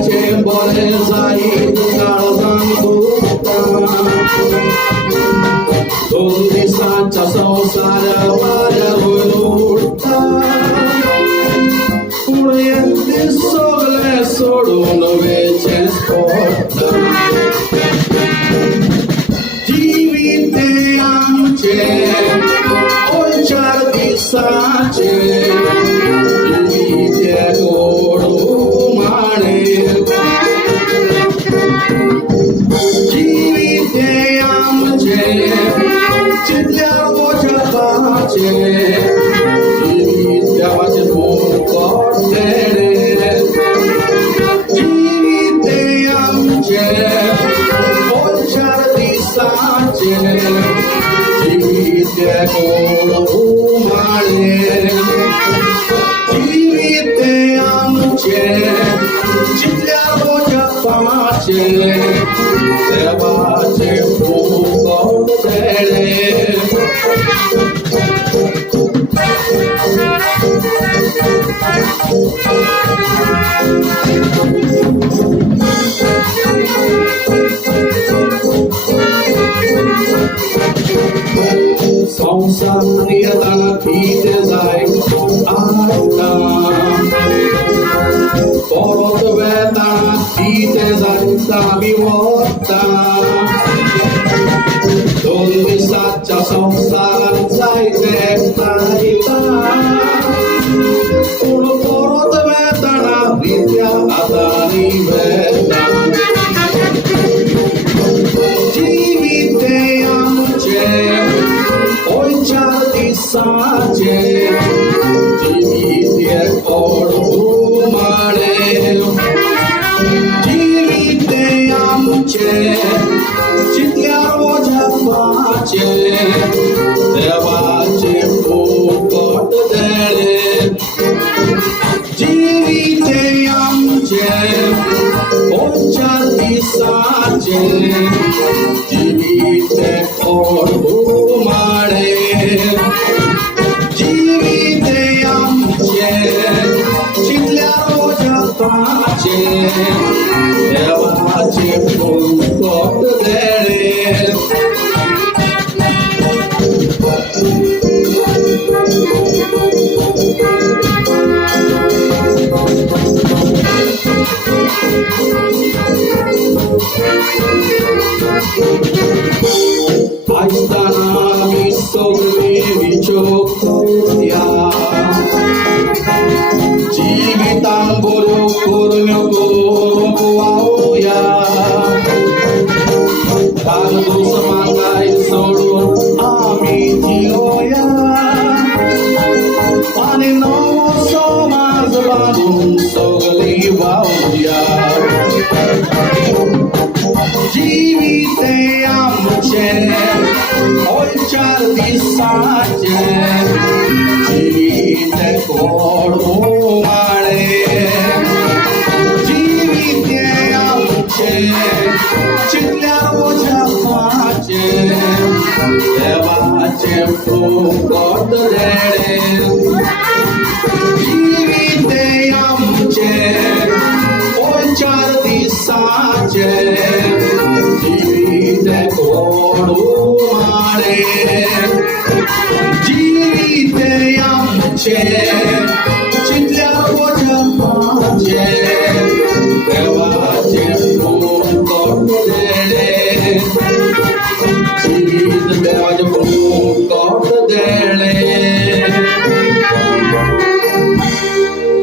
देवाचे बरे जाईत काळजान दुखता दोन दिसांच्या संसार वाऱ्यावर उडता पुढे दीस सगळे सोडून वेचेच पडता जीवित आमचे ओय 4 दिसाचे जीवित गोडू माणे जीवित आमचे चितल्यार ओझपाचे जीवित देवाचे मुखार तेणे जीवित आमचे ओय 4 दिसाचे जीवित गोडू माणे जीवित आमचे चितल्यार ओझपाचे देवाचे मुखार तेणे संसार येताना भीत जाय आता परत वेताना भीत जाय दाबी वता दोन दिसाच्या संसारात जायचे तायता पूण परत वेताना भीत्या आदारी वेता जीवित आमचे ओय 4 दिसाचे जीवित गोडू माणे जीवित आमचे चितल्यार ओझपाचे देवाचे मुखार तेणे जीवित आमचे ओय 4 दिसाचे जीवित गोडू माणे जीवित आमचे चितल्यार ओझपाचे देवाचे मुखार तेणे आयताना मी सगळी विचोकया जीवितां बरो करून वावया दानदोस मागाय सोडून आम्ही जियोया आणि नवो समाज बांधून सगळी वावया जीवित आमचे ओय 4 दिसाचे जीवित गोडू माणे जीवित आमचे चितल्यार ओझपाचे देवाचे मुखार तेणे जीवित आमचे ओय 4 दिसाचे जीवित गोडू माणे जीवित आमचे